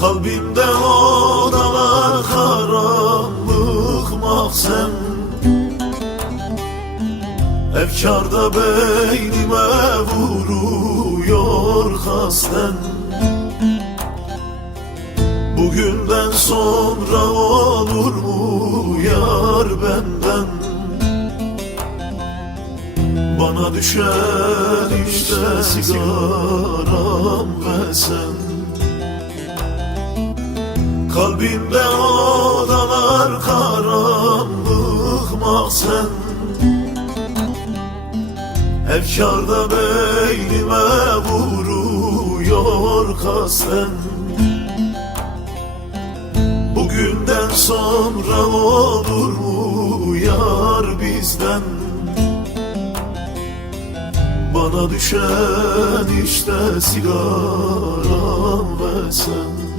Kalbimde odalar karanlık mahzen, efkarda beynime vuruyor kasten. Bugünden sonra olur mu yar benden? Bana düşer işte sigaram ve sen. Kalbimde odalar karanlık mahzen, efkarda beynime vuruyor kasten. Bugünden sonra olur mu yar bizden? Bana düşen işte sigaram ve sen.